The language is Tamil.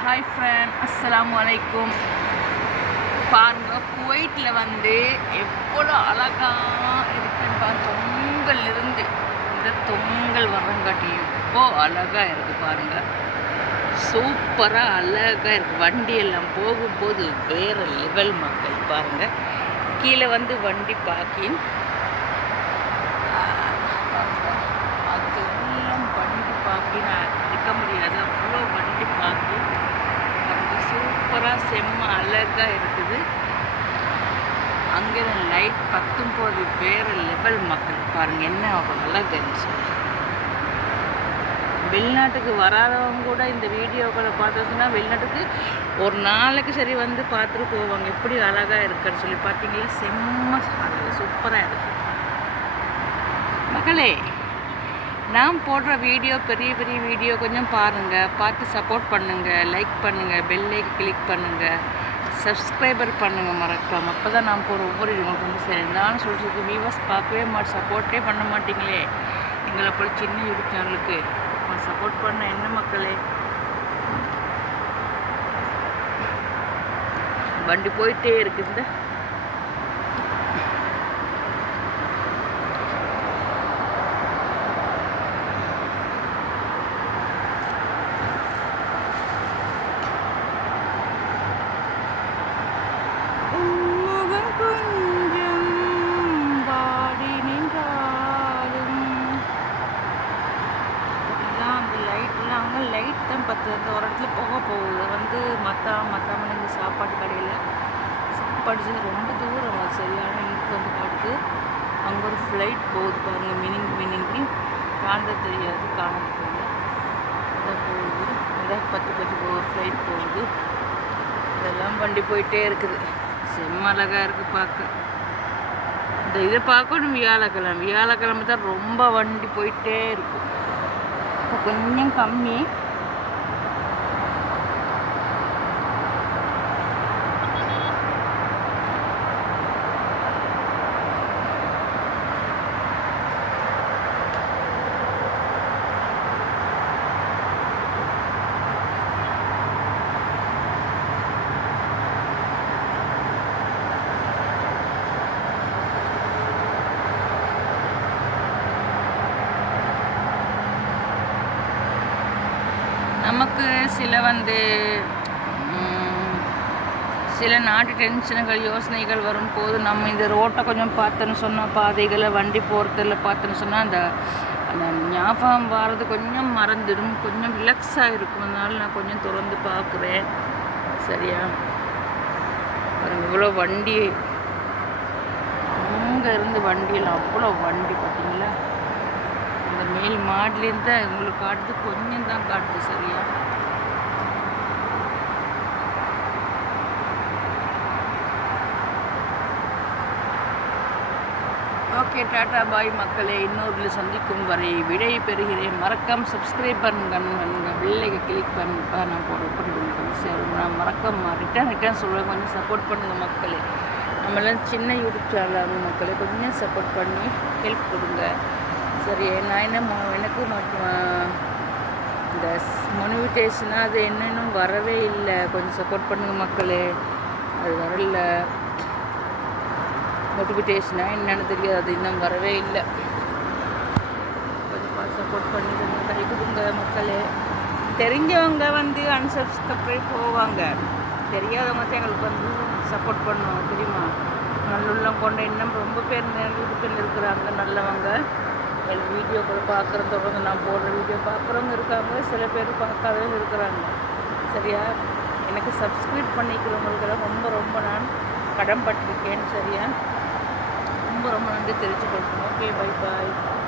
ஹாய் ஃப்ரெண்ட் அஸ்லாம் வலைக்கும் பாருங்கள் குவைட்டில் வந்து எவ்வளோ அழகாக இருக்குன்னு பாருங்க தொங்கல் இருந்து. இந்த தொங்கல் வரங்காட்டி எவ்வளோ அழகாக இருக்குது பாருங்கள் சூப்பராக அழகாக இருக்குது வண்டியெல்லாம் போகும்போது வேறு லெவல் மக்கள் பாருங்கள் கீழே வந்து வண்டி பார்க்கிங் அது எல்லாம் வண்டி பார்க்கிங் இருக்க முடியாது அவ்வளோ வண்டி பார்க்கிங் அது சூப்பராக செம்ம அழகாக இருக்குது. அங்கே லைட் பத்தும் போது வேறு லெவல் மக்கள். பாருங்கள் என்ன அவ்வளோ அழகுன்னு சொல்லி வெளிநாட்டுக்கு வராதவங்க கூட இந்த வீடியோக்களை பார்த்ததுன்னா வெளிநாட்டுக்கு ஒரு நாளைக்கு சரி வந்து பார்த்துட்டு போவாங்க. எப்படி அழகாக இருக்குன்னு சொல்லி பார்த்தீங்களா? செம்ம அழகு சூப்பராக இருக்குது மகளே நான் போடுற வீடியோ பெரிய பெரிய வீடியோ கொஞ்சம் பாருங்கள் பார்த்து சப்போர்ட் பண்ணுங்கள் லைக் பண்ணுங்கள் பெல்லை கிளிக் பண்ணுங்கள் சப்ஸ்கிரைபர் பண்ணுங்கள் மறக்காம. அப்போ தான் நான் போகிற ஒவ்வொரு உங்களுக்கு வந்து சரி சொல்லிட்டு வியூவர்ஸ் பார்க்கவே மாட்டேன் சப்போர்ட்டே பண்ண மாட்டிங்களே. எங்களை போல சின்ன யூடியூப் சேனலுக்கு சப்போர்ட் பண்ண என்ன மக்களே? வண்டி போயிட்டே இருக்குது இந்த உன்முகம் கொஞ்சம் வாடி நின்றாலும் இதெல்லாம் அந்த லைட்லாம் அங்கே லைட் அந்த ஒரு இடத்துல போக போகுது. வந்து மத்தா மத்தாமல் இந்த சாப்பாடு கடையில். சாப்பாடு ரொம்ப தூரம் அது சரியான இருக்கு வந்து காட்டுது. அங்கே ஒரு ஃப்ளைட் போகுது பாருங்கள் மினிங் மினிங்கி. காண தெரியாது. காண அதான் போகுது. அதான் பத்து பத்து ஒரு ஃப்ளைட் போகுது. இதெல்லாம் வண்டி போயிட்டே இருக்குது. செம்ம அழகாக இருக்குது பார்க்க. இந்த இதை பார்க்கணும். வியாழக்கிழமை. வியாழக்கிழமை தான் ரொம்ப வண்டி போயிட்டே இருக்கும். இப்போ கொஞ்சம் கம்மி. நமக்கு சில வந்து சில நாட்டு டென்ஷனுகள் யோசனைகள் வரும்போது நம்ம இந்த ரோட்டை கொஞ்சம் பார்த்தோன்னு சொன்னால் பாதைகளை வண்டி போகிறதில்ல பார்த்தோன்னு சொன்னால் அந்த அந்த ஞாபகம் வர்றது கொஞ்சம் மறந்துடும். கொஞ்சம் ரிலாக்ஸாக இருக்கும். அதனால நான் கொஞ்சம் திறந்து பார்க்குறேன். சரியா? இவ்வளோ வண்டி அங்கே இருந்து வண்டியில் அவ்வளோ வண்டி பார்த்தீங்களா? மேல் மாடிலேருந்து உங்களுக்கு காட்டுது. கொஞ்சம் தான் காட்டுது சரியா? ஓகே டாடா பாய் மக்களே. இன்னொரு சந்திக்கும் வரை விடை பெறுகிறேன். மறக்காம சப்ஸ்கிரைப் பண்ணுங்க பிள்ளைக்கு கிளிக் பண்ணிப்பா நான் போட போட்டு சரி நான் மறக்காம ரிட்டர்ன் ரிட்டர்ன் சொல்ல கொஞ்சம் சப்போர்ட் பண்ணுங்கள் மக்களே. நம்மளாம் சின்ன யூடியூப் சேனல் மக்களே. கொஞ்சம் சப்போர்ட் பண்ணி ஹெல்ப் கொடுங்க. சரி நான் என்ன எனக்கு மட்டும் இந்த மொனிவிட்டேஷனாக அது என்னன்னும் வரவே இல்லை. கொஞ்சம் சப்போர்ட் பண்ணுங்க மக்களே. அது வரல. மோட்டிவிட்டேஷனாக என்னென்னு தெரியாது. அது இன்னும் வரவே இல்லை. கொஞ்சம் சப்போர்ட் பண்ணி கை கொடுங்க மக்களே. தெரிஞ்சவங்க வந்து அன்சப்ஸ்கிரைப் போவாங்க. தெரியாதவங்க தான் எங்களுக்கு வந்து சப்போர்ட் பண்ணுவோம் தெரியுமா? நல்லுள்ளம் கொண்ட இன்னும் ரொம்ப பேர் யூடியூப்பில் இருக்கிறாங்க நல்லவங்க. என் வீடியோ பார்க்குற தொடர்ந்து நான் போடுற வீடியோ பார்க்குறவங்க இருக்காங்க சில பேர் பார்க்காதவங்க இருக்கிறாங்க. சரியா? எனக்கு சப்ஸ்கிரைப் பண்ணிக்கிறவங்களுக்கு ரொம்ப ரொம்ப நான் கடன்பட்டிருக்கேன் சரியா? ரொம்ப ரொம்ப நன்றி தெரிவித்துக்கொள்கிறேன் ஓகே பை பாய்